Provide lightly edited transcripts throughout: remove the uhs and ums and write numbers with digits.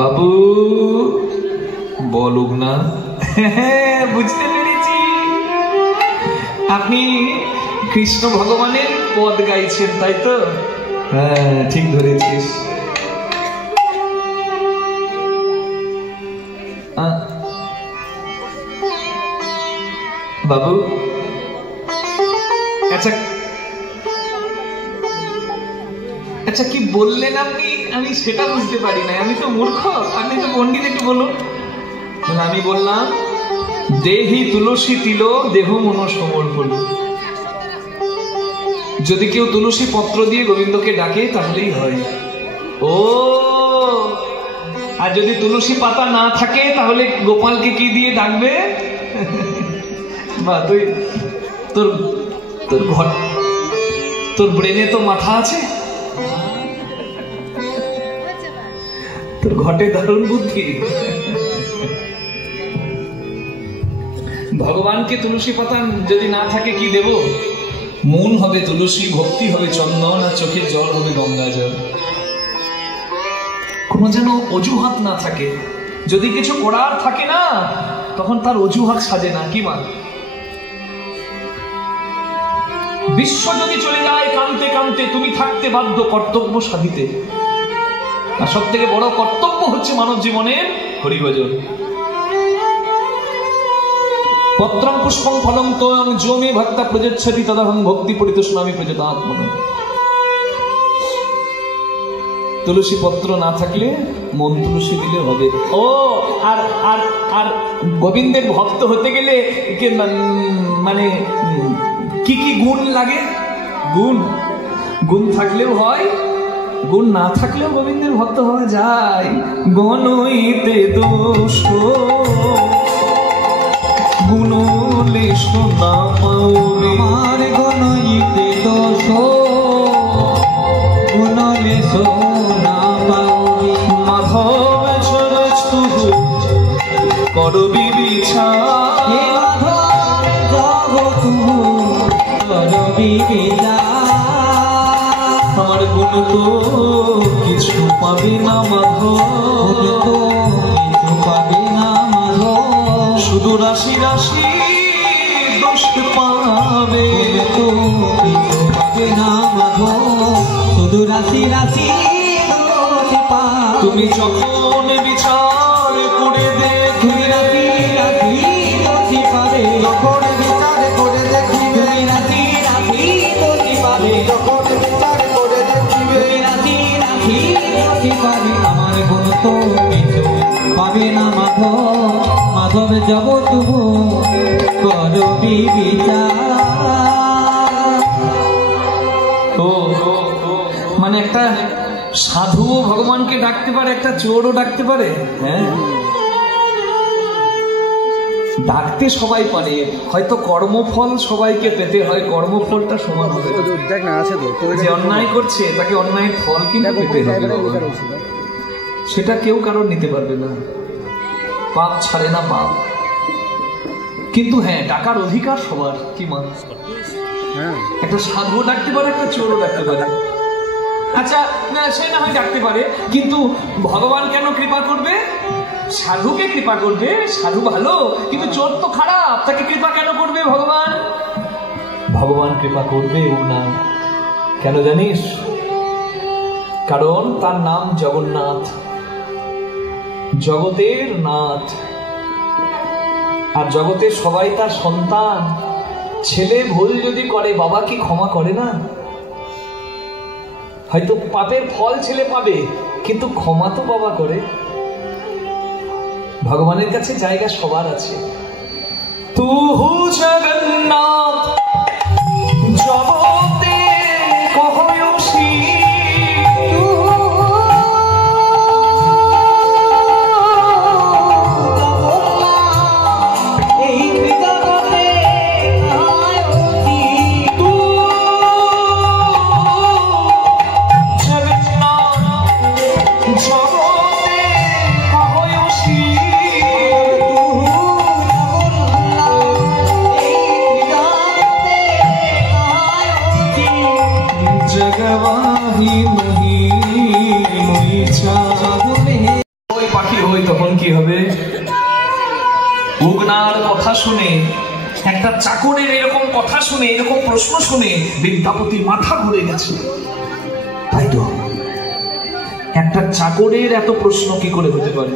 বাবু বলুক না। বুঝতে পেরেছি, আপনি কৃষ্ণ ভগবানের পদ গাইছেন, তাই তো? হ্যাঁ, ঠিক ধরেছিস। বাবু আচ্ছা আচ্ছা, কি বললেন আপনি? আমি সেটা বুঝতে পারি না, আমি তো মূর্খ। আপনি তো পণ্ডিত, একটু বলুন। আমি বললাম দেহি তুলসী তিল দেহ মন সমর্পণ। যদি কেউ তুলসী পত্র দিয়ে গোবিন্দকে ডাকে তাহলেই হয়। ও, আর যদি তুলসী পাতা না থাকে তাহলে গোপালকে কি দিয়ে ডাকবে? বা তুই তোর তোর ঘর তোর ব্রেনে তো মাথা আছে, তোর ঘটে দারুণ বুদ্ধি। ভগবানকে তুলসী পাতা যদি না থাকে কি দেব? মূল হবে তুলসী, ভক্তি হবে চন্দন, আর চোখের জল হবে গঙ্গা জল। কোনো যেন অজুহাত না থাকে। যদি কিছু করার থাকে না, তখন তার অজুহাত সাজে না। কি মান? বিশ্ব যদি চলে যায় কাঁদতে কাঁদতে, তুমি থাকতে বাধ্য কর্তব্য সাধিতে। আর সব থেকে বড় কর্তব্য হচ্ছে মানব জীবনের হরিভজন। পত্রং পুষ্পং ফলং তোয়ং যো মে ভক্তা প্রযচ্ছতি তদহং ভক্তি পরিতোষামি প্রযতাত্মনঃ। তুলসী পত্র না থাকলে মন তুলসী দিলে হবে। ও, আর আর আর গোবিন্দের ভক্ত হতে গেলে মানে কি কি গুণ লাগে? গুণ থাকলেও হয়, গুণ না থাকলেও গোবিন্দের ভক্ত হওয়া যায়। গণইতে দোষ গুণ লেশ না পাওবে, আমার গণইতে দোষ গুণ লেশ না পাওবে। মাধব ছড়ছু করবি বিচার, আমার গুণ তো কিছু পাবে না মাধব, কিছু পাবে না মাধব। শুধু রাশি রাশি দোষ পাবে, তো কিছু পাবে না মাধব। শুধু রাশি রাশি দোষ পাবে। তুমি যখন বিচার করে দেখবে, রাশি রাশি দোষ পাবে। যখন বিচার করে দেখবে, রাশি রাশি দোষ পাবে। যখন বিচার করে দেখবে, রাশি রাশি দোষ পাবে। আমার গুণ তো কিছু পাবে না মাধব, মাধব যাব তবু করবি বিচার। তো মানে একটা সাধুও ভগবানকে ডাকতে পারে, একটা চোরও ডাকতে পারে। হ্যাঁ, ডাকতে সবাই পারে, হয়তো কর্মফল সবাইকে পেতে হয়, কর্মফলটা সমান হবে। যে অন্যায় করছে তাকে অন্যায়ের ফল কিন্তু পেতে হবে, সেটা কেউ কারোর নিতে পারবে না। পাপ ছাড়ে না পাপ, কিন্তু হ্যাঁ ডাকার অধিকার সবার। কি মান? একটা সাধুও ডাকতে পারে, একটা চোরও ডাকতে পারে। আচ্ছা, না সে না হয় ডাকতে পারে, কিন্তু ভগবান কেন কৃপা করবে? সাধুকে কৃপা করবে। সাধু ভালো, কিন্তু চোর তো খারাপ, তাকে কৃপা কেন করবে ভগবান? ভগবান কৃপা করবে না কেন জানিস? কারণ তার নাম জগন্নাথ, জগতের নাথ। আর জগতের সবাই তার সন্তান। ছেলে ভুল যদি করে, বাবা কি ক্ষমা করে না? হয়তো পাপের ফল ছেলে পাবে, কিন্তু ক্ষমা তো বাবা করে। ভগবানের কাছে জায়গা সবার আছে। তুহু জগন্নাথ জগতে কহয়সী, একটা চাকরের এরকম কথা শুনে, এরকম প্রশ্ন শুনে বিদ্যাপতি মাথা ঘুরে গেছে। তাই তো, একটা চাকরের এত প্রশ্ন কি করে হতে পারে?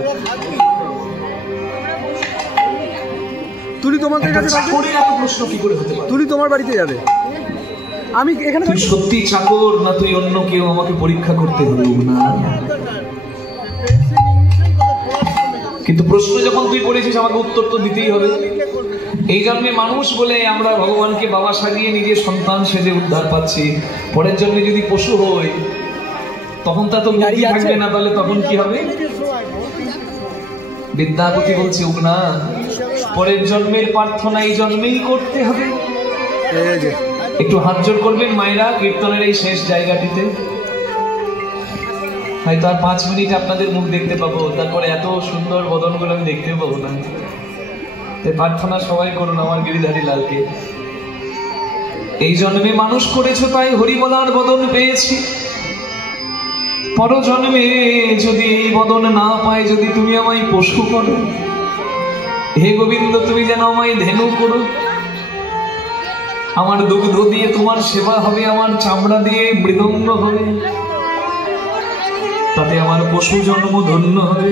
তুলি তোমার চাকরের এত প্রশ্ন কি করে হতে পারে? তুলি তোমার বাড়িতে যাবে, আমি এখানে। তুই সত্যি চাকর না তুই অন্য কেউ? আমাকে পরীক্ষা করতে হবে না। কিন্তু প্রশ্ন যখন তুই করেছিস আমাকে উত্তর তো দিতেই হবে। এই জন্মে মানুষ বলে আমরা ভগবানকে বাবা সাজিয়ে নিজের সন্তান সেজে উদ্ধার পাচ্ছি। পরের জন্মে যদি পশু হই তখন তা তো গাড়ি থাকবে না, তাহলে তখন কি হবে? বিদ্যাপতি বলছে না, পরের জন্মের প্রার্থনা এই জন্মেই করতে হবে। একটু হাত জোর করবেন মায়েরা কীর্তনের এই শেষ জায়গাটিতে। হয়তো আর 5 মিনিট আপনাদের মুখ দেখতে পাবো, তারপরে এত সুন্দর বদনগুলো আমি দেখতে পাবো না। প্রার্থনা সবাই করুন আমার গিরিধারী লালকে। এই জন্মে মানুষ করেছো তাই হরিবলার বদন পেয়েছি। পর জন্মে যদি এই বদন না পাই, যদি তুমি আমায় পশু করো, হে গোবিন্দ তুমি যেন আমায় ধেনু করো। আমার দুগ্ধ দিয়ে তোমার সেবা হবে, আমার চামড়া দিয়ে মৃদঙ্গ হবে, তাতে আমার পশু জন্ম ধন্য হবে।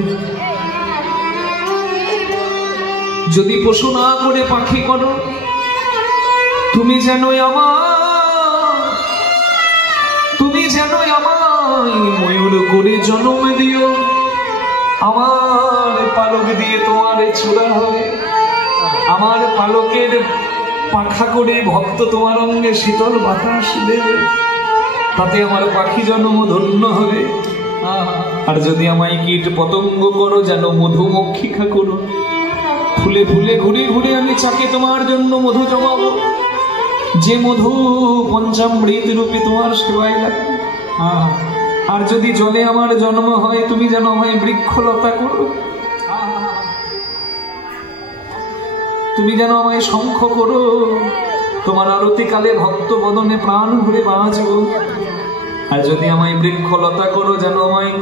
যদি পশু না করে পাখি করো, তুমি যেন আমায় ময়ূর করে জন্ম দিও। আমার পালক দিয়ে তোমার ছোড়া হবে, আমার পালকের পাখা করে ভক্ত তোমার অঙ্গে শীতল বাতাস দেবে, তাতে আমার পাখি জন্ম ধন্য হবে। আর যদি আমায় কীট পতঙ্গ করো, যেন মধুমক্ষিকা করো, ফুলে ফুলে ঘুরে ঘুরে আমি চাকে তোমার জন্য মধু জমাবো, যে মধু পঞ্চামৃত রূপে তোমার সেবায় লাগে। আর যদি জলে আমার জন্ম হয়, তুমি যেন আমায় বৃক্ষলতা করো, তুমি যেন আমায় শঙ্খ করো, তোমার আরতি কালে ভক্ত বদনে প্রাণ ভরে বাঁচব। আর যদি আমায় বৃক্ষলতা করো, যেন আমায়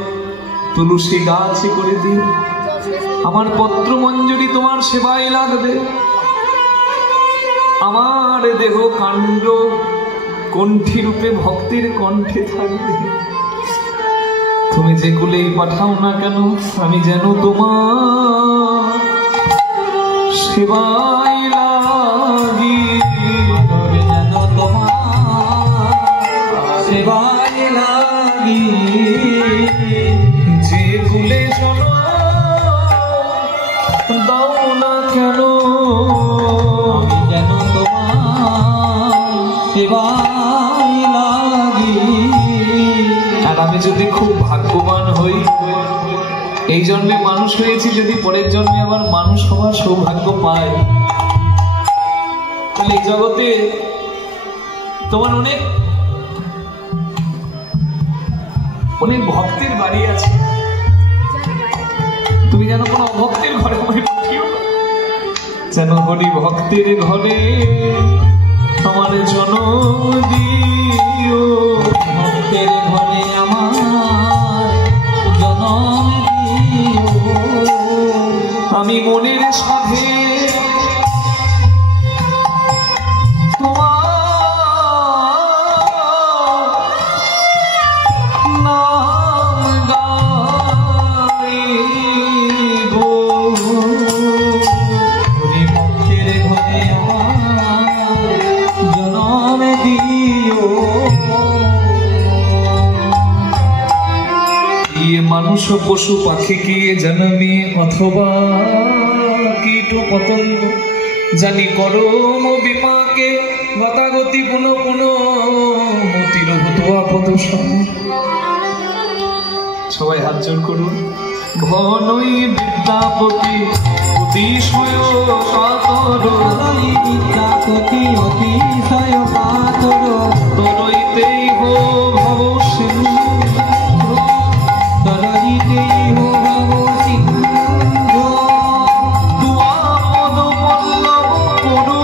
তুলসী গাছ করে দিও, আমার পত্র মঞ্জুরি তোমার সেবায় লাগবে। আমার দেহ কাণ্ড কণ্ঠী রূপে ভক্তির কণ্ঠে থাকবে। তুমি যে কুলেই পাঠাও না কেন, আমি যেন তোমার সেবায় লাগি, যেন তোমার সেবায় লাগি। যে কুলে চলো দাও না কেন, আমি যেন তোমার সেবায় লাগি। আর আমি যদি খুব ভাগ্যবান হই, এই জন্মে মানুষ হয়েছি, যদি পরের জন্মে আবার মানুষ হওয়ার সৌভাগ্য পাই, তাহলে এই জগতে তোমার অনেক অনেক ভক্তের বাড়ি আছে, তুমি যেন কোনো অভক্তের ঘরে পাঠিও, যেন হরি ভক্তের ঘরে আমার জন্ম দিও। ভক্তের ঘরে আমার জন্ম দিও, আমি মনের সাধে মানুষ পশু পাখিকে জন্মে অথবা কীট পতঙ্গ, জানি করম বিপাকে গতাগতি পুনঃ পুনঃ মতির ভূতোয়া পদ। সবাই হাত জোড় করুন। ঘনই বিদ্যাপতি অতিশয় কাতর, বিদ্যাপতি অতিশয় কাতর, তরইতেই হো ভব সিন্ধু, তরইতেই হো ভব সিন্ধু। দুয়াপদ পল্লব করু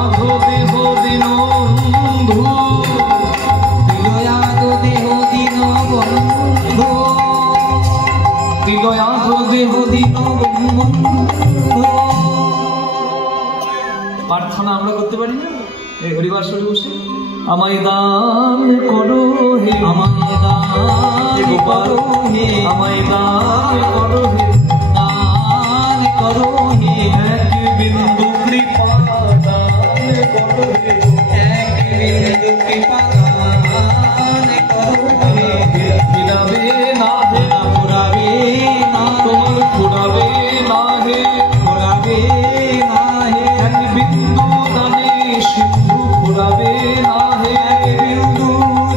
তিলয়াধো দেহ দিন বন্ধু, তিলয়াধো দেহ দিন বন্ধু, তিলয়াধো দেহ দিন বন্ধু। প্রার্থনা আমরা করতে পারি না এই হরিবাসরে বসে? আমায় দান করো হে, আমায় দান করো হে, আমায় দান করো হে, দান করো হে, এক বিন্দু কৃপা দান করো হে, এক বিন্দু কৃপা দান করো হে। ফিরাবে না হে, ফুরাবে না, তোমার ফুরাবে না হে, ফুরাবে না হে, এক বিন্দু দানে সিন্ধু ফুরাবে না হে, বিন্দু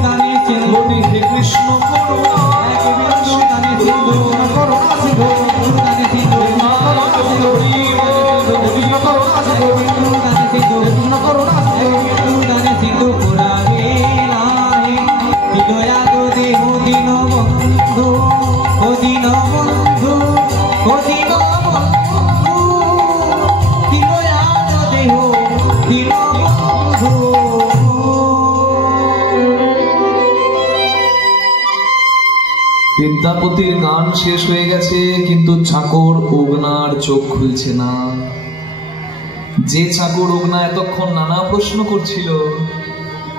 দানে সিন্ধু, বলি হে কৃষ্ণ করুণা, এক বিন্দু দানে সিন্ধু, করুণা সিন্ধু, দানে সিন্ধু, করুণা সিন্ধু, বিন্দু দানে সিন্ধু, করুণা সিন্ধু, বিন্দু দানে সিন্ধু, ফুরাবে না হে। তিলয়াধো দেহ দিন বন্ধু, ও দিন বন্ধু, ও দিন বন্ধু, তিলয়াধো দেহ দিন বন্ধু। বিদ্যাপতির গান শেষ হয়ে গেছে, কিন্তু চাকর অগ্নার চোখ খুলছে না। যে চাকর অগ্না এতক্ষণ নানা প্রশ্ন করছিল,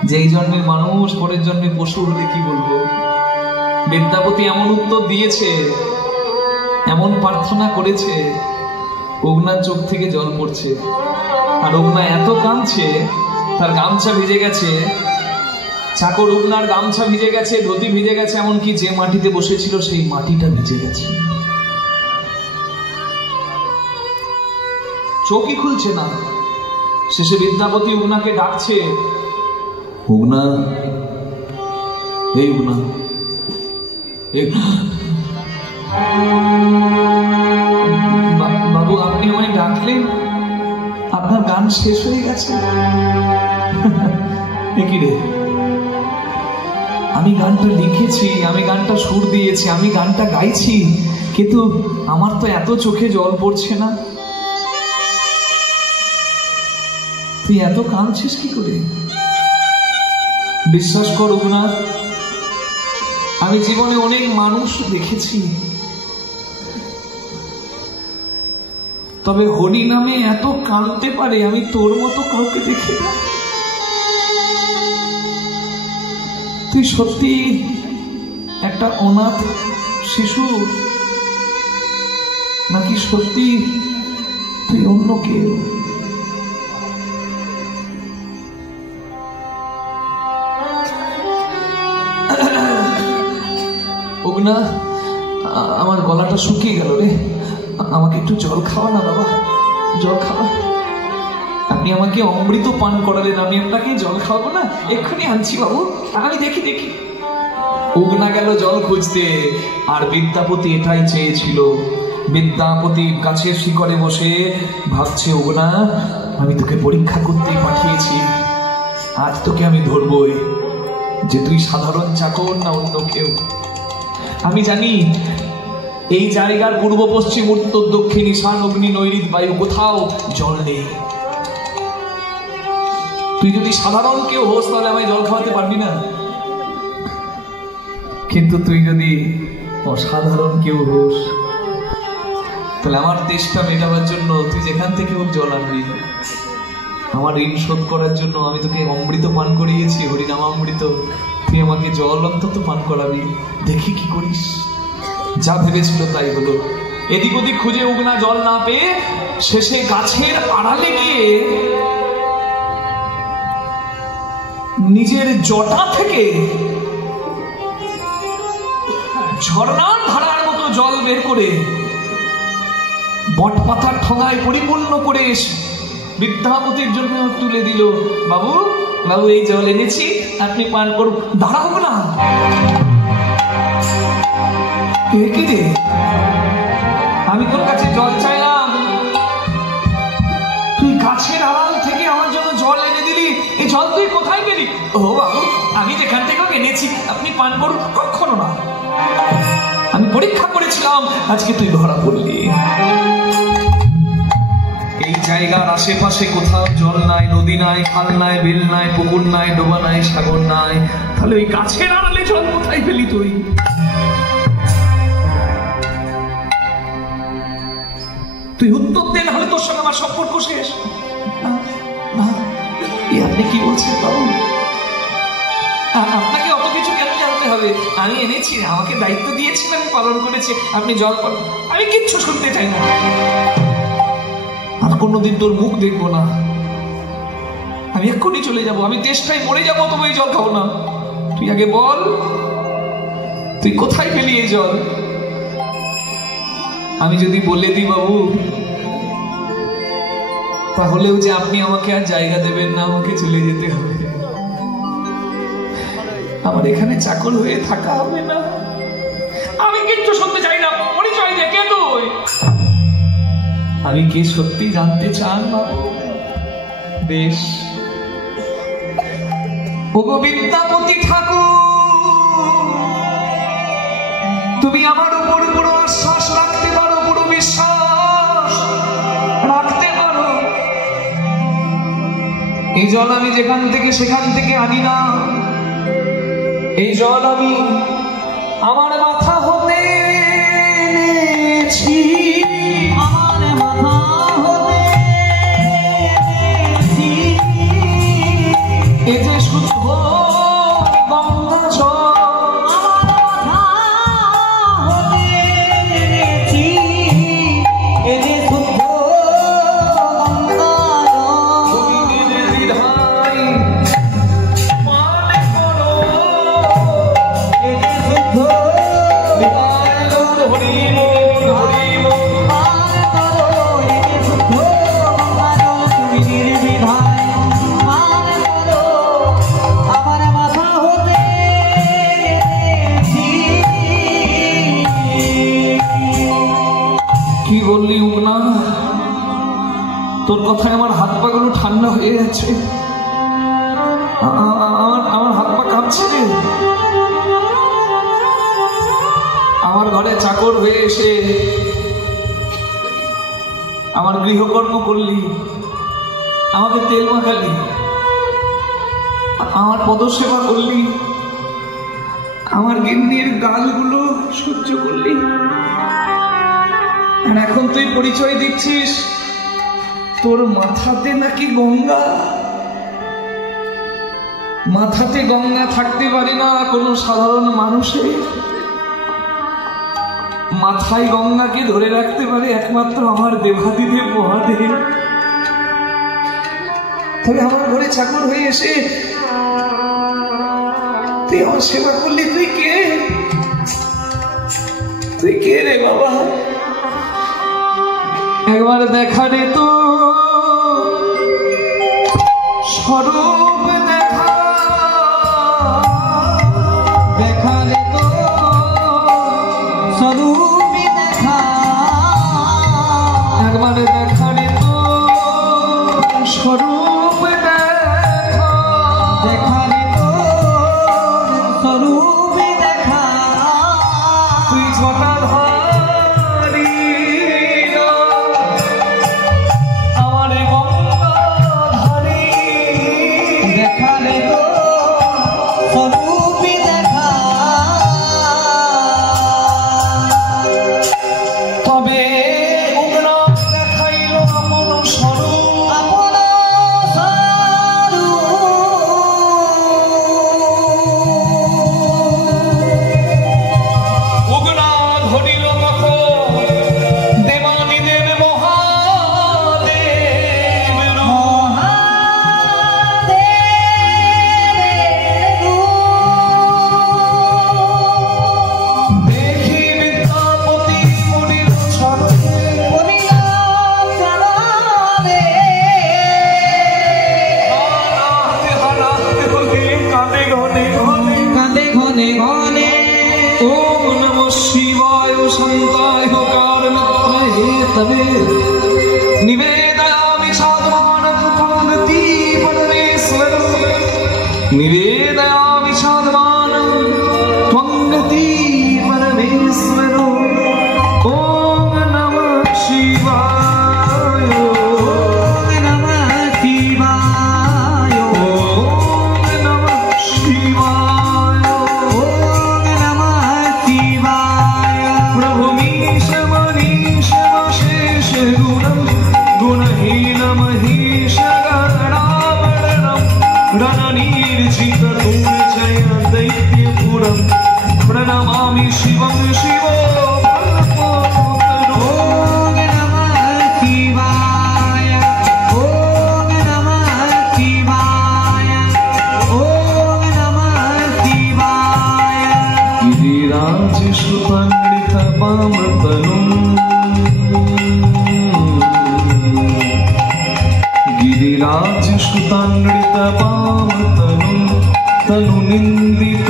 যে এই জন্মের মানুষ পরের জন্মে পশু হলে কি বলবো, বিদ্যাপতি এমন উত্তর দিয়েছে, এমন প্রার্থনা করেছে, অগ্নার চোখ থেকে জল পড়ছে। আর অগ্না এত কাঁদছে, তার গামছা ভিজে গেছে, চাকর অগ্নার গামছা ভিজে গেছে, ধুতি ভিজে গেছে, এমনকি যে মাটিতে বসেছিল সেই মাটিটা ভিজে গেছে। চোখই খুলছে না। শেষে বিদ্যাপতি অগ্নাকে ডাকছে, অগ্না, এই অগ্না, বাবু আপনি আমায় ডাকলেন, আপনার গান শেষ হয়ে গেছে। কি রে, আমি গানটা লিখেছি, আমি গানটা সুর দিয়েছি, আমি গানটা গাইছি, কিন্তু আমার তো এত চোখে জল পড়ছে না। তুই এত কাঁদছিস কি করে? বিশ্বাস করো না, আমি জীবনে অনেক মানুষ দেখেছি, তবে হরি নামে এত কাঁদতে পারে আমি তোর মতো কাউকে দেখি না। তুই সত্যি একটা অনাথ শিশু, নাকি সত্যি তুই অন্য কেউ? অগ্না, আমার গলাটা শুকিয়ে গেল রে, আমাকে একটু জল খাওয়া না বাবা, জল খাওয়া। আপনি আমাকে অমৃত পান করালেন, আমি আপনাকে জল খাওয়াবো না? এক্ষুনি আনছি বাবু, আমি দেখি দেখি। অগ্না গেল জল খুঁজতে, আর বিদ্যাপতি এটাই চেয়েছিল। বিদ্যাপতি গাছের শিকড়ে বসে ভাবছে, অগ্না আমি তোকে পরীক্ষা করতেই পাঠিয়েছি, আজ তোকে আমি ধরবই, যে তুই সাধারণ চাকর না অন্য কেউ। আমি জানি এই জায়গার পূর্ব পশ্চিম উত্তর দক্ষিণ ঈশান অগ্নি নৈঋত বায়ু কোথাও জল নেই। তুই যদি সাধারণ কেউ হোস তাহলে আমায় জল খাওয়াতে পারবি না, কিন্তু তুই যদি অসাধারণ কেউ হোস তাহলে আমার তেষ্টা মেটাবার জন্য তুই যেখান থেকে হোক জল আনবি। আমার ঋণ শোধ করার জন্য আমি তোকে অমৃত পান করিয়েছি, হরিনামামৃত, তুই আমাকে জল অন্তত পান করাবি, দেখি কি করিস। যা ভেবেছিল তাই হলো। এদিক ওদিক খুঁজে অগ্না জল না পেয়ে শেষে গাছের আড়ালে গিয়ে নিজের জটা থেকে ঝর্ণার ধারার মতো জল বের করে বটপাতার ঠোঙায় পরিপূর্ণ করে বিদ্যাপতির জন্য তুলে দিল। বাবু বাবু এই জল এনেছি, আপনি পান করুন। দাঁড়াবো না, আমি তোর কাছে জল চাইলাম, তুই গাছের আড়াল থেকে আমার জন্য জল এনে দিলি, এই জল তুই কোথায় পেলি? ও বাবু আমি যেখান থেকে এনেছি, আপনি পান করুন। কখনো না, আমি পরীক্ষা করেছিলাম, আজকে তুই ধরা পড়লি। এই জায়গার আশেপাশে কোথাও জল নাই, নদী নাই, খাল নাই, বিল নাই, পুকুর নাই, ডোবা নাই, সাগর নাই, তাহলে ওই গাছের আড়ালে জল কোথায় পেলি তুই? তুই উত্তর দে, নাহলে তোর সঙ্গে আমার সম্পর্ক শেষ। আপনি কি বলছেন বাবু? আপনাকে অত কিছু কেন জানতে হবে? আমি এনেছি, আমাকে দায়িত্ব দিয়েছেন, আমি পালন করেছি। আপনি জল পান, আমি কিচ্ছু শুনতে চাই না। আর কোনোদিন তোর মুখ দেখবো না। আমি এক্ষুনি চলে যাবো, আমি তেষ্টায় মরে যাবো, তবে এই জল খাবো না। তুই আগে বল, তুই কোথায় পেলি এই জল? আমি যদি বলে দিই বাবু, তাহলেও যে আপনি আমাকে আর জায়গা দেবেন না, আমাকে চলে যেতে হবে। আমার এখানে চাকর হয়ে থাকা হবে না। আমি কিচ্ছু শুনতে চাই না। পরিচয় দে, কে তুই? আমি কি সত্যি জানতে চান বাবু? বেশ, ওগো বিদ্যাপতি ঠাকুর, তুমি আমার উপর পুরো আশ্বাস রাখতে পারো, পুরো বিশ্বাস রাখতে পারো। এই জল আমি যেখান থেকে সেখান থেকে আনি না। এই জল আমি আমার মাথা হতে এনেছি, আমার মাথা হতে এনেছি। এ যে শুদ্ধ গঙ্গা জল, আমার মাথা হতে এনেছি। এ যে শুদ্ধ গঙ্গা জল। তুমি নির্দ্বিধায় পান করো। এ যে শুদ্ধ হরি বল, হরি বল। পান করো। এ যে শুদ্ধ গঙ্গা জল। তুমি নির্দ্বিধায় পান করো। আমার মাথা হতে এনেছি। কি বললি উগনা? তোর কথায় আমার হাত পা গুলো ঠান্ডা হয়ে যাচ্ছে। আমার হাত পা কাঁপছে। আমার ঘরে চাকর হয়ে এসে আমার গৃহকর্ম করলি, আমাকে তেল মাখালি, আমার পদসেবা করলি, আমার গিন্নির গালগুলো সহ্য করলি, আর এখন তুই পরিচয় দিচ্ছিস তোর মাথাতে নাকি গঙ্গা? মাথাতে গঙ্গা থাকতে পারে না কোনো সাধারণ মানুষের। মাথায় গঙ্গাকে ধরে রাখতে পারে একমাত্র আমার দেবাদিদেব মহাদেব। তবে আমার ঘরে চাকর হয়ে এসে তুই আমার সেবা করলি। তুই কে? তুই কে রে বাবা? একবার দেখা রে তো স্বরূপ দেখা, দেখা রে তো স্বরূপ দেখা। একবার দেখা রে তো স্বরূপ দেখা, দেখা রে তো স্বরূপ দেখা। তুই জটাধারী আমার গঙ্গাধারী। দেখা রে তো স্বরূপ দেখা। তবে উগ্রা দেখাইল আমন স্বরূপ, আপন স্বরূপ। উগ্রা ধরিল তখন দেবাদিদেব মহাদেব রূপ। দেখি বিদ্যাপতি মনির চরণে, হারাতে হারাতে বলে কাঁদে ঘনে ঘনে। কাঁদে ঘনে ঘনে। ওম নমঃ শিবায় শান্তায় কারণত্রায় হেতবে নিবেদয়ামি সাধমাनं ত্বঙ্গতি পরমেশ্বরং। নিবেদয়ামি সাধমাनं ত্বঙ্গতি পরমেশ্বরং। ওম নমঃ শিবায়। रणनीर्जित जय दैत्यपुरं प्रणमामि शिवं शिवो गिरिराज सुतान्वित तनु निंदित।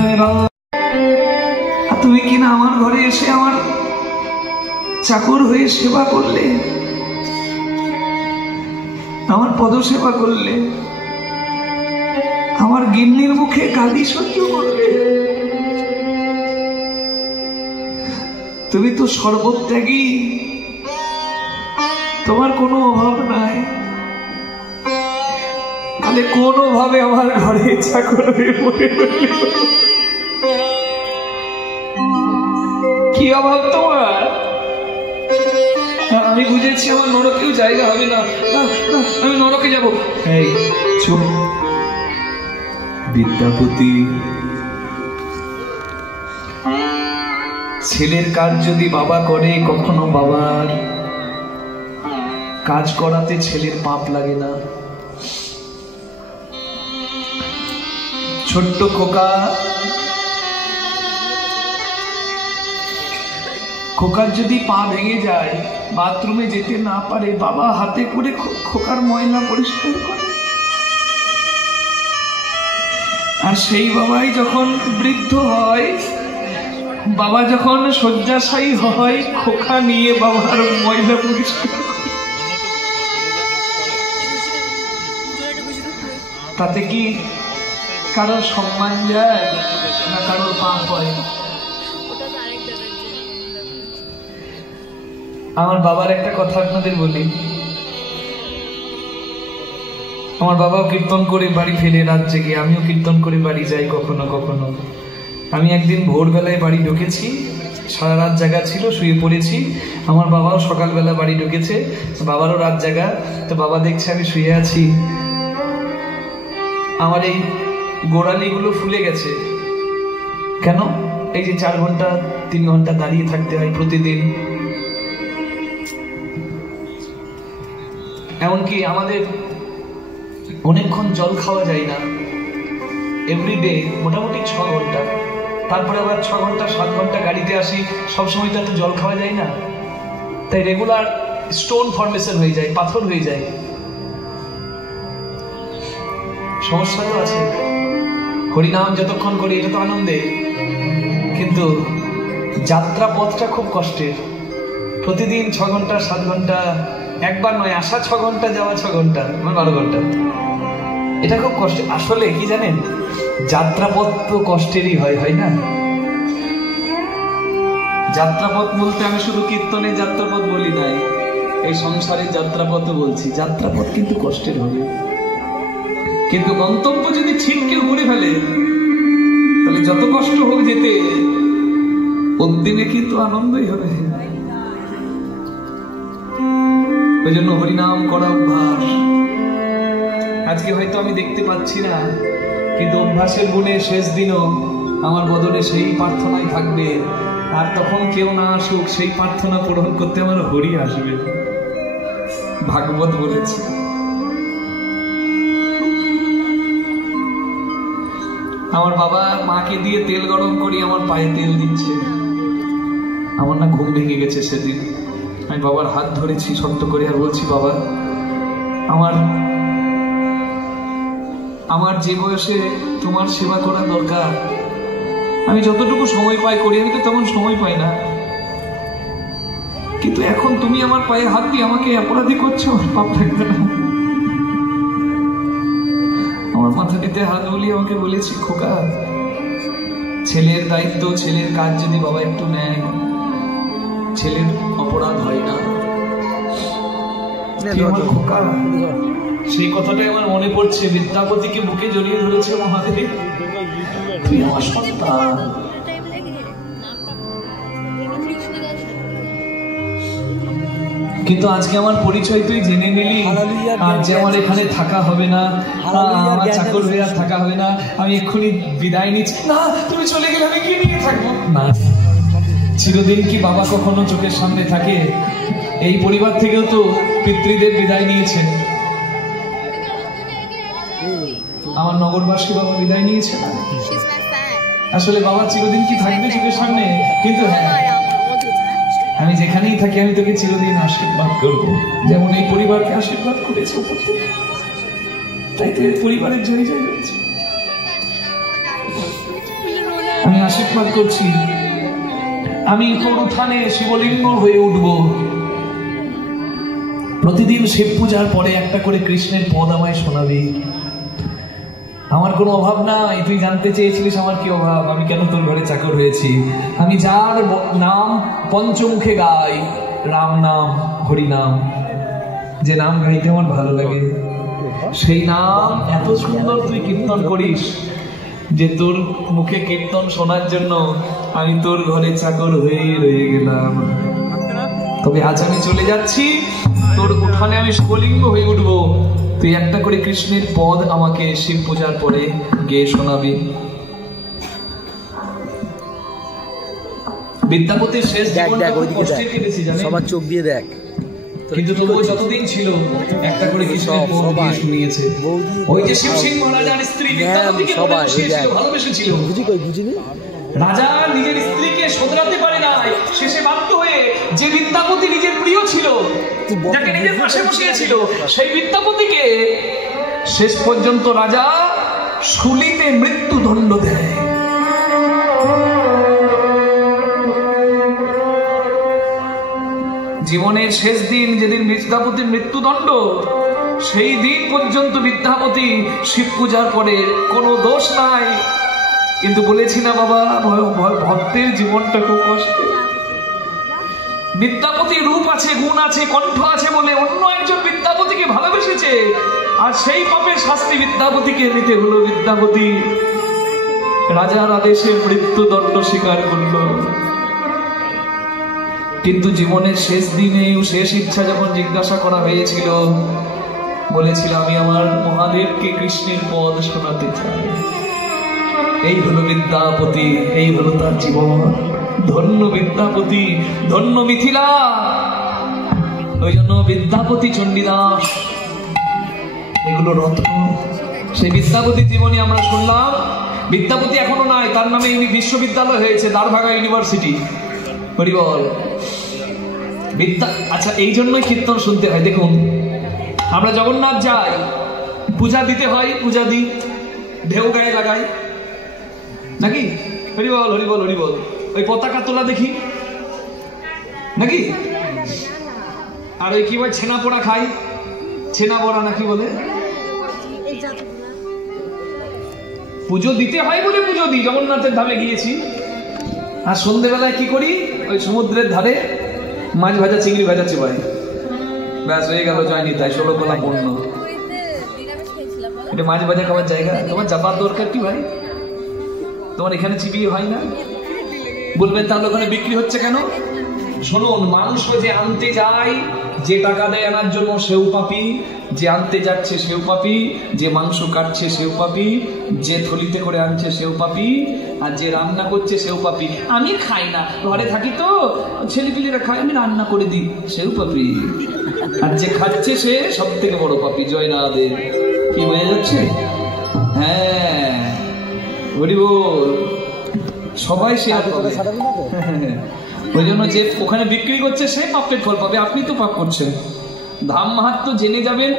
তুমি কিনা আমার ঘরে এসে আমার চাকর হয়ে সেবা করলে, আমার পদ সেবা করলে, আমার গিন্নির মুখে গালি সহ্য করলে। তুমি তো সর্বত্যাগী, তোমার কোনো অভাব নাই, তাহলে কোনোভাবে আমার ঘরে চাকর হয়ে পড়ে রইল। কি অভাব তোমার? আমি বুঝেছি আমার নরকেও জায়গা হবে না, আমি নরকে যাব। এই চুপ বিদ্যাপতি, ছেলের কাজ যদি বাবা করে, কখনো বাবার কাজ করাতে ছেলের পাপ লাগে না। ছোট্ট খোকা, খোকার যদি পা ভেঙে যায়, বাথরুমে যেতে না পারে, বাবা হাতে করে খোকার ময়লা পরিষ্কার করে। আর সেই বাবাই যখন বৃদ্ধ হয়, বাবা যখন শয্যাশায়ী হয়, খোকা নিয়ে বাবার ময়লা পরিষ্কার করে। তাতে কি কারোর সম্মান যায় না কারোর পাপ হয়? আমার বাবার একটা কথা আপনাদের বলি। আমার বাবাও কীর্তন করে বাড়ি ফেরে রাত জেগে, আমিও কীর্তন করে বাড়ি যাই কখনো কখনো। আমি একদিন ভোরবেলায় বাড়ি ঢুকেছি, সারা রাত জাগা ছিল, শুয়ে পড়েছি। আমার বাবাও সকালবেলা বাড়ি ঢুকেছে, বাবারও রাত জাগা। তো বাবা দেখছে আমি শুয়ে আছি, আমার এই গোড়ালিগুলো ফুলে গেছে। কেন? এই যে 4 ঘন্টা 3 ঘন্টা দাঁড়িয়ে থাকতে হয় প্রতিদিন। এমনকি আমাদের অনেকক্ষণ জল খাওয়া যায় না, এভরিডে মোটামুটি 6 ঘন্টা। তারপরে আবার 6 ঘন্টা 7 ঘন্টা গাড়িতে আসি, সবসময় তো এত জল খাওয়া যায় না। তাই রেগুলার স্টোন ফর্মেশন হয়ে যায়, পাথর হয়ে যায়। সমস্যা তো আছে। হরিনাম যতক্ষণ করি এটা তো আনন্দে, কিন্তু যাত্রা পথটা খুব কষ্টের। প্রতিদিন 6 ঘন্টা 7 ঘন্টা, একবার নয়, আসা 6 ঘন্টা, যাওয়া 6 ঘন্টা, 12 ঘন্টা। এটা খুব কষ্ট। আসলে কি জানেন, যাত্রাপথ তো কষ্টেরই হয়, হয় না? যাত্রাপথ বলতে আমি শুধু কীর্তনে যাত্রাপথ বলি নাই, এই সংসারের যাত্রাপথও বলছি। যাত্রাপথ কিন্তু কষ্টের হবে, কিন্তু গন্তব্য যদি ঠিক কেউ করে ফেলে, তাহলে যত কষ্ট হোক যেতে, দিনে কিন্তু আনন্দই হবে। ওই জন্য হরিনাম করা অভ্যাস। আজকে হয়তো আমি দেখতে পাচ্ছি না, কিন্তু অভ্যাসের গুণে শেষ দিনও আমার বদলে সেই প্রার্থনাই থাকবে। আর তখন কেউ না আসুক, সেই প্রার্থনা পূরণ করতে আমার হরি আসবে। ভাগবত বলেছে। আমার বাবা মাকে দিয়ে তেল গরম করি, আমার পায়ে তেল দিচ্ছে। আমার না ঘুম ভেঙে গেছে সেদিন। আমি বাবার হাত ধরেছি শক্ত করে, আর বলছি, বাবা, আমার যে বয়সে তোমার সেবা করা দরকার, আমি যতটুকু সময় পাই করি, আমি তো তেমন সময় পাই না। কিন্তু এখন তুমি আমার পায়ে হাত দিয়ে আমাকে অপরাধী করছো, পাপ থাকবে না। আমার মাথাটিতে হাত বুলিয়ে আমাকে বলেছি, খোকা, ছেলের দায়িত্ব, ছেলের কাজ যদি বাবা একটু নেয়, ছেলের অপরাধ হয় না। খোকা, সেই কথাটাই আমার মনে পড়ছে। বিদ্যাপতিকে বুকে জড়িয়ে ধরেছে মহাদেব, তুই আমার সন্তান। কিন্তু আজকে আমার পরিচয় তুই জেনে নিলি, আর যে আমার এখানে থাকা হবে না, আমার চাকর হয়ে আর থাকা হবে না, আমি এক্ষুনি বিদায় নিচ্ছি। না, তুমি চলে গেলে আমি কি নিয়ে থাকবো? না, চিরদিন কি বাবা কখনো চোখের সামনে থাকে? এই পরিবার থেকেও তো পিতৃদেব বিদায় নিয়েছেন, আমার নগরবাসী বাবা বিদায় নিয়েছে না। আসলে বাবা চিরদিন কি থাকবে চোখের সামনে? কিন্তু হ্যাঁ, আমি যেখানেই থাকি আমি তোকে চিরদিন আশীর্বাদ করবো, যেমন এই পরিবারকে আশীর্বাদ করেছে, তাই তো এই পরিবারের জয় জয় হচ্ছে। আমি আশীর্বাদ করছি, আমি তোর উঠানে শিবলিঙ্গ হয়ে উঠব। প্রতিদিন শিব পূজার পরে একটা করে কৃষ্ণের পদ আমায় শোনাবি। আমার কোনো অভাব নাই, তুই জানতে চেয়েছিলিস আমার কি অভাব, আমি কেন তোর ঘরে চাকর হয়েছি। আমি যার নাম পঞ্চমুখে গাই, রাম নাম, হরি নাম, যে নাম গাইতে আমার ভালো লাগে, সেই নাম এত সুন্দর তুই কীর্তন করিস যে তোর মুখে কীর্তন শোনার জন্য আমি তোর ঘরে চাকর হয়ে রয়ে গেলাম। তবে আজ আমি চলে যাচ্ছি, তোর উঠানে আমি শিবলিঙ্গ হয়ে উঠবো, তুই একটা করে কৃষ্ণের পদ আমাকে শিব পূজার পরে গেয়ে শোনাবি। বিদ্যাপতির শেষ জীবনটা খুব কষ্টে কেটেছে জানেন, সবার চোখ দিয়ে দেখ, কিন্তু তবুও যতদিন ছিল একটা করে কৃষ্ণের পদ গিয়ে শুনিয়েছে। ওই যে শিব সিং মহারাজার স্ত্রী বিদ্যাপতিকে ভালোবেসেছিল, বুঝিনি? রাজা নিজের স্ত্রীকে শোধরাতে পারে নাই, শেষে বাধ্য হয়ে যে বিদ্যাপতি নিজের প্রিয় ছিল, যাকে নিজের পাশে বসিয়েছিল, সেই বিদ্যাপতিকে শেষ পর্যন্ত রাজা শুলিতে মৃত্যুদণ্ড দেয়। জীবনের শেষ দিন যেদিন বিদ্যাপতির মৃত্যুদণ্ড, সেই দিন পর্যন্ত বিদ্যাপতি শিব পূজার পরে কোনো দোষ নাই, কিন্তু বলেছি না বাবা, ভক্তের জীবনটা খুব কষ্টের। বিদ্যাপতি রূপ আছে, গুণ আছে, কণ্ঠ আছে বলে অন্য একজন বিদ্যাপতিকে ভালোবেসেছে, আর সেই পাপের শাস্তি বিদ্যাপতিকে নিতে হলো। বিদ্যাপতি রাজার আদেশে মৃত্যুদণ্ড স্বীকার করল, কিন্তু জীবনের শেষ দিনেও শেষ ইচ্ছা যখন জিজ্ঞাসা করা হয়েছিল, বলেছিল আমি আমার মহাদেবকে কৃষ্ণের পদ শোনাতে চাই। এই হলো বিদ্যাপতি, এই হলো তার জীবন। ধন্য বিদ্যাপতি, ধন্য মিথিলা। ওই জন্য বিদ্যাপতি, চণ্ডীদাস এগুলো রত্ন। সেই বিদ্যাপতি জীবনী আমরা শুনলাম। বিদ্যাপতি এখনো নাই, তার নামে বিশ্ববিদ্যালয় হয়েছে, দ্বারভাঙা ইউনিভার্সিটি। হরি বল। আচ্ছা, এই জন্যই কীর্তন শুনতে হয়। দেখুন, আমরা জগন্নাথ যাই, পূজা দিতে হয়, পূজা দিই, ঢেউ গায়ে লাগাই নাকি? হরি বল, হরি বল, হরি বল। ওই পতাকা তোলা দেখি নাকি? আর ওই কি বলে ছেনা পোড়া খাই, ছেনা বড়া নাকি বলে, পুজো দিতে হয় বলে পুজো দিই। জগন্নাথের ধামে গিয়েছি, আর সন্ধ্যেবেলায় কি করি, ওই সমুদ্রের ধারে মাছ ভাজা, চিংড়ি ভাজা চেবাই, ব্যাস হয়ে গেল। জয়নি তাই 16 কোলা পূর্ণ। এটা মাছ ভাজা খাওয়ার জায়গা, তোমার যাবার দরকার কি ভাই? তোমার এখানে চিবিয়ে হয় না? বলবেন তাহলে ওখানে বিক্রি হচ্ছে কেন? শুনুন, মাংস যে আনতে যায়, যে টাকা দেয় আনার জন্য সেও পাপি, যে আনতে যাচ্ছে সেও পাপি, যে মাংস কাটছে সেও পাপি, যে থলিতে করে আনছে সেও পাপি, আর যে রান্না করছে সেও পাপি। আমি খাই না, ঘরে থাকি তো, ছেলেপিলেরা খায়, আমি রান্না করে দিই, সেও পাপি। আর যে খাচ্ছে সে সব থেকে বড় পাপি। জয়নাথের কি হয়ে যাচ্ছে? হ্যাঁ, হরি বল। সবাই শেয়ার করবে। ওই জন্য যে ওখানে বিক্রি করছে সে পাপের ফল পাবে, আপনি তো পাপ করছেন। ধাম মাহাত্ম্য জেনে যাবেন।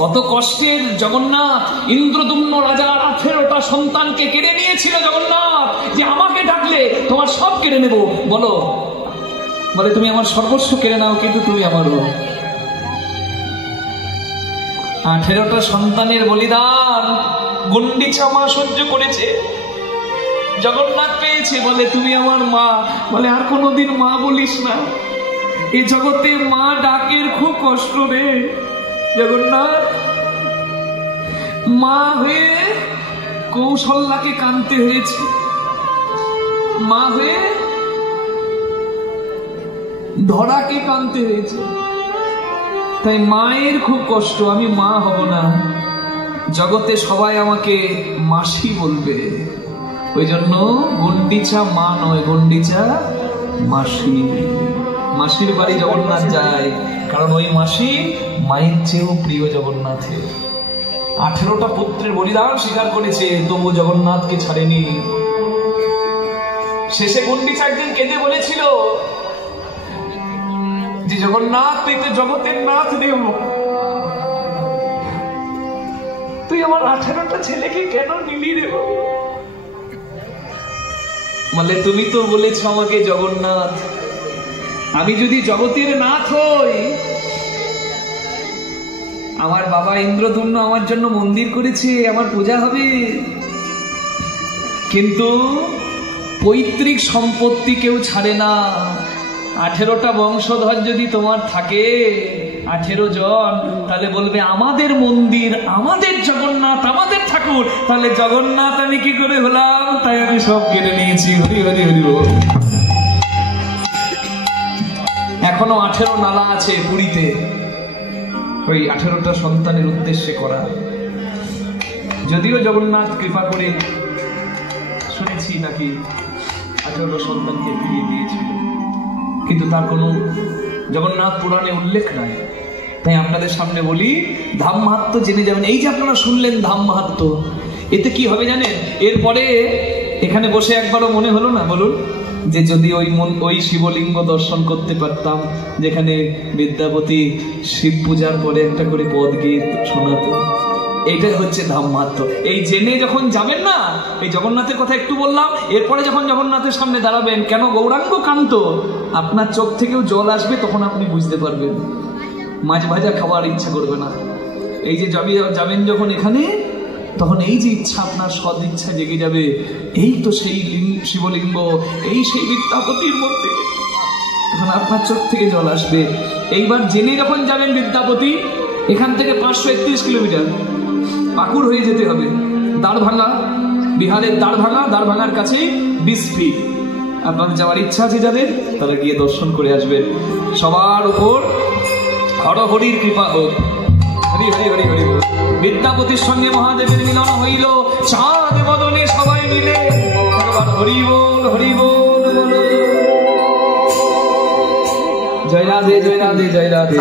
কত কষ্টের জগন্নাথ ইন্দ্রদুম্ন রাজার 18টা সন্তানকে কেড়ে নিয়েছিল জগন্নাথ, যে আমাকে ডাকলে তোমার সব কেড়ে নেব। বলো, বলে তুমি আমার সর্বস্ব কেড়ে নাও, কিন্তু তুমি আমারও। 18টা সন্তানের বলিদান গুন্ডিচা মা সহ্য করেছে। জগন্নাথ পেয়েছে, বলে তুমি আমার মা। বলে আর কোনোদিন মা বলিস না, এই জগতে মা ডাকের খুব কষ্ট রে জগন্নাথ। মা হয়ে কৌশল্যাকে কাঁদতে হয়েছে, মা হয়ে ধরাকে কাঁদতে হয়েছে। তাই মায়ের খুব কষ্ট, আমি মা হব না, জগতে সবাই আমাকে মাসি বলবে। ওই জন্য গন্ডিচা মা নয়, গন্ডিচা মাসি। মাসির বাড়ি জগন্নাথ যায়, কারণ ওই মাসি মায়ের চেয়েও প্রিয় জগন্নাথের। 18টা পুত্রের বলিদান স্বীকার করেছে, তবু জগন্নাথকে ছাড়েনি। শেষে গন্ডিচা একদিন কেঁদে বলেছিল যে জগন্নাথ, তুই তো জগতের নাথ দেব, তুই আমার 18টা ছেলেকে কেন নিলি রে? বলে তুমি তো বলেছ আমাকে জগন্নাথ, আমি যদি জগতের নাথ হই, আমার বাবা ইন্দ্রধন্য আমার জন্য মন্দির করেছে, আমার পূজা হবে, কিন্তু পৈতৃক সম্পত্তি কেউ ছাড়ে না। 18টা বংশধর যদি তোমার থাকে, 18 জন, তাহলে বলবে আমাদের মন্দির, আমাদের জগন্নাথ, আমাদের ঠাকুর, তাহলে জগন্নাথ আমি কি করে হলাম? তাই আমি সব কেড়ে নিয়েছি। হরি হরি হরি বল। এখনো 18 নালা আছে পুরীতে, ওই 18টা সন্তানের উদ্দেশ্যে করা। যদিও জগন্নাথ কৃপা করে শুনেছি নাকি 18 সন্তানকে ফিরিয়ে দিয়েছিল, কিন্তু তার কোনো জগন্নাথ পুরাণে উল্লেখ নাই। তাই আপনাদের সামনে বলি, ধাম মাহাত্ম্য জেনে যাবেন। এই যে আপনারা শুনলেন ধাম মাহাত্ম্য, এতে কি হবে জানেন? এরপরে এখানে বসে একবারও মনে হলো না, বলুন, যে যদি ওই শিবলিঙ্গ দর্শন করতে পারতাম যেখানে বিদ্যাপতি শিব পূজার পরে একটা করে পদ গীত শোনাতো। এইটাই হচ্ছে ধাম মাহাত্ম্য। এই জেনে যখন যাবেন না, এই জগন্নাথের কথা একটু বললাম, এরপরে যখন জগন্নাথের সামনে দাঁড়াবেন, কেন গৌরাঙ্গ কান্ত, আপনার চোখ থেকেও জল আসবে, তখন আপনি বুঝতে পারবেন। মাছ ভাজা খাওয়ার ইচ্ছা করবে না। এই যে যাবেন যখন এখানে, তখন এই যে ইচ্ছা, আপনার সদ ইচ্ছা জেগে যাবে, এই তো সেই শিবলিঙ্গ, এই সেই বিদ্যাপতির মধ্যে, তখন আপনার চোখ থেকে জল আসবে। এইবার জেনে যখন যাবেন বিদ্যাপতি, এখান থেকে 531 কিলোমিটার পাকুড় হয়ে যেতে হবে, দ্বারভাঙা, বিহারের দ্বারভাঙার কাছে 20 ফিট। আপনাদের যাওয়ার ইচ্ছা আছে যাদের, তারা গিয়ে দর্শন করে আসবেন। সবার উপর হরহরির কৃপা হোক। হরি হরি হরি হরি। বিদ্যাপতির সঙ্গে মহাদেবের মিলন হইল, চাঁদ বদনে সবাই মিলে হরি বল হরি বল বল। জয় রাধে জয় রাধে জয় রাধে।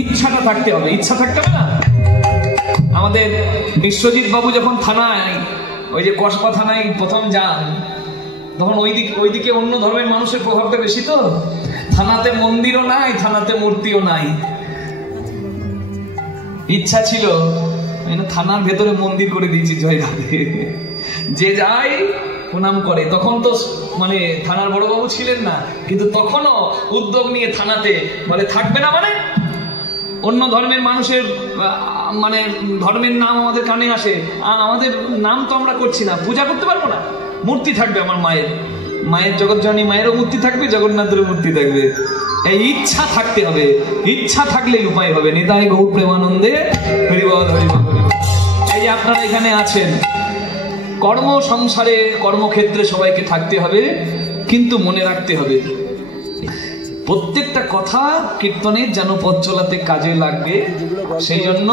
ইচ্ছাটা থাকতে হবে, ইচ্ছা থাকতে হবে না। আমাদের বিশ্বজিৎ বাবু যখন থানায়, ওই যে কসবা থানায় প্রথম যান, তখন ওইদিকে অন্য ধর্মের মানুষের প্রভাবটা বেশি, তো থানাতে মন্দিরও নাই, থানাতে মূর্তিও নাই। ইচ্ছা ছিল থানার ভেতরে মন্দির করে দিয়েছি, জয় রাধে, যে যায় প্রণাম করে। তখন তো মানে থানার বড়বাবু ছিলেন না, কিন্তু তখনও উদ্যোগ নিয়ে থানাতে বলে থাকবে না, মানে অন্য ধর্মের মানুষের মানে ধর্মের নাম আমাদের কানে আসে, আমাদের নাম তো আমরা করছি না, পূজা করতে পারবো না, মূর্তি থাকবে আমার মায়ের জগৎজননী মায়েরও মূর্তি থাকবে, জগন্নাথেরও মূর্তি থাকবে। এই ইচ্ছা থাকতে হবে, ইচ্ছা থাকলেই উপায় হবে। নিতাই গৌর প্রেমানন্দে হরি বল হরি বল। এই আপনারা এখানে আছেন, কর্ম সংসারে কর্মক্ষেত্রে সবাইকে থাকতে হবে, কিন্তু মনে রাখতে হবে প্রত্যেকটা কথা কীর্তনের যেন পথ চলাতে কাজে লাগবে। সেই জন্য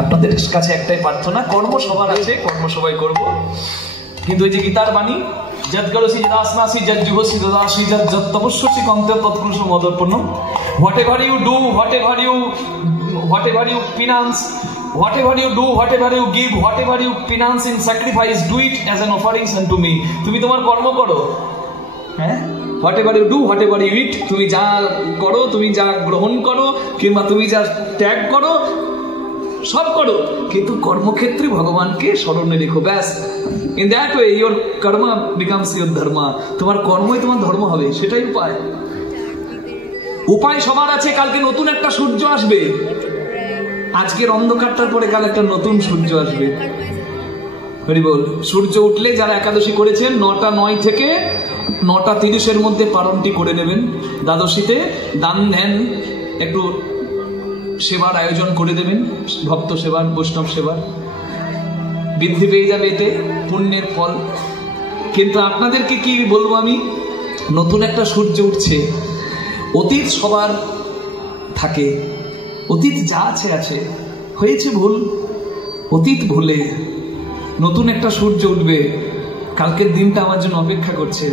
আপনাদের কাছে একটাই প্রার্থনা, কর্ম সবার আছে, কর্ম সবাই করব, কিন্তু ওই যে গীতার বাণী, যৎকরসি যদাসনাসি যজ্জুহসি দদাসি যত্তপস্যসি কন্তে তৎপুরুষ মদর্পণ। whatever you do, whatever you finance, whatever you do, whatever you give, whatever you finance in sacrifice, do it as an offering unto me. তুমি তোমার কর্ম করো, হ্যাঁ, whatever you do, whatever you eat, তুমি যা করো, তুমি যা গ্রহণ করো, কিংবা তুমি যা ত্যাগ করো, সব করো, কিন্তু কর্মক্ষেত্রে ভগবানকে স্মরণে রেখো, ব্যাস। In that way your karma becomes your dharma. তোমার কর্মই তোমার ধর্ম হবে, সেটাই উপায়। উপায় সবার আছে। কালকে নতুন একটা সূর্য আসবে, আজকের অন্ধকারটার পরে কাল একটা নতুন সূর্য আসবে। হরি বল। সূর্য উঠলে যারা একাদশী করেছেন 9:09 থেকে 9:30 মধ্যে পারণটি করে নেবেন। দ্বাদশীতে দান ধ্যান একটু সেবার আয়োজন করে দেবেন, ভক্ত সেবার, বৈষ্ণব সেবার, বৃদ্ধি পেয়ে যাবে এতে পুণ্যের ফল। কিন্তু আপনাদেরকে কি বলবো আমি, নতুন একটা সূর্য উঠছে, অতীত সবার থাকে, অতীত যা আছে আছে, হয়েছে ভুল, অতীত ভুলে নতুন একটা সূর্য উঠবে, কালকের দিনটা আমার জন্য অপেক্ষা করছে।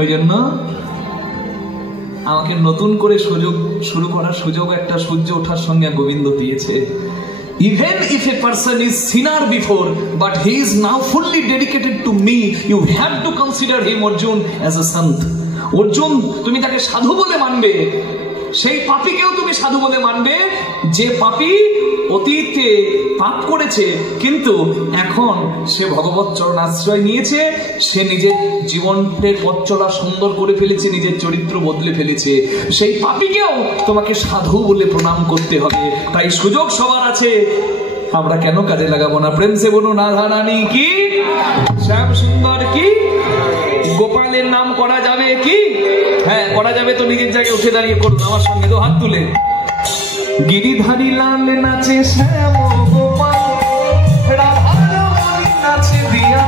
ওই জন্য আমাকে নতুন করে শুরু করার সুযোগ একটা সূর্য ওঠার সঙ্গে গোবিন্দ দিয়েছে। Even if a person is sinner before, but he is now fully dedicated to me, you have to consider him, Arjun, as a sant. Arjun, তুমি তাকে সাধু বলে মানবে, সেই পাপীকেও তুমি সাধু বলে মানবে যে পাপী অতীতে পাপ করেছে, কিন্তু এখন সে ভগবত চরণ আশ্রয় নিয়েছে, সে নিজের জীবনের পথ চলা সুন্দর করে ফেলেছে, নিজের চরিত্র বদলে ফেলেছে। সেই পাপীকেও তোমাকে সাধু বলে প্রণাম করতে হবে। তাই সুযোগ সবার আছে, আমরা কেন কাজে লাগাবো না? প্রেম সে বলুন রাধা রানী কি, শ্যাম সুন্দর কি, গোপালের নাম করা যাবে কি? হ্যাঁ করা যাবে। তো নিজের জায়গায় উঠে দাঁড়িয়ে করুন আমার সঙ্গে, তো হাত তুলে। গিরিধারী লাল নাচে শ্যাম গোপাল, রাধার মনি নাচে দিয়া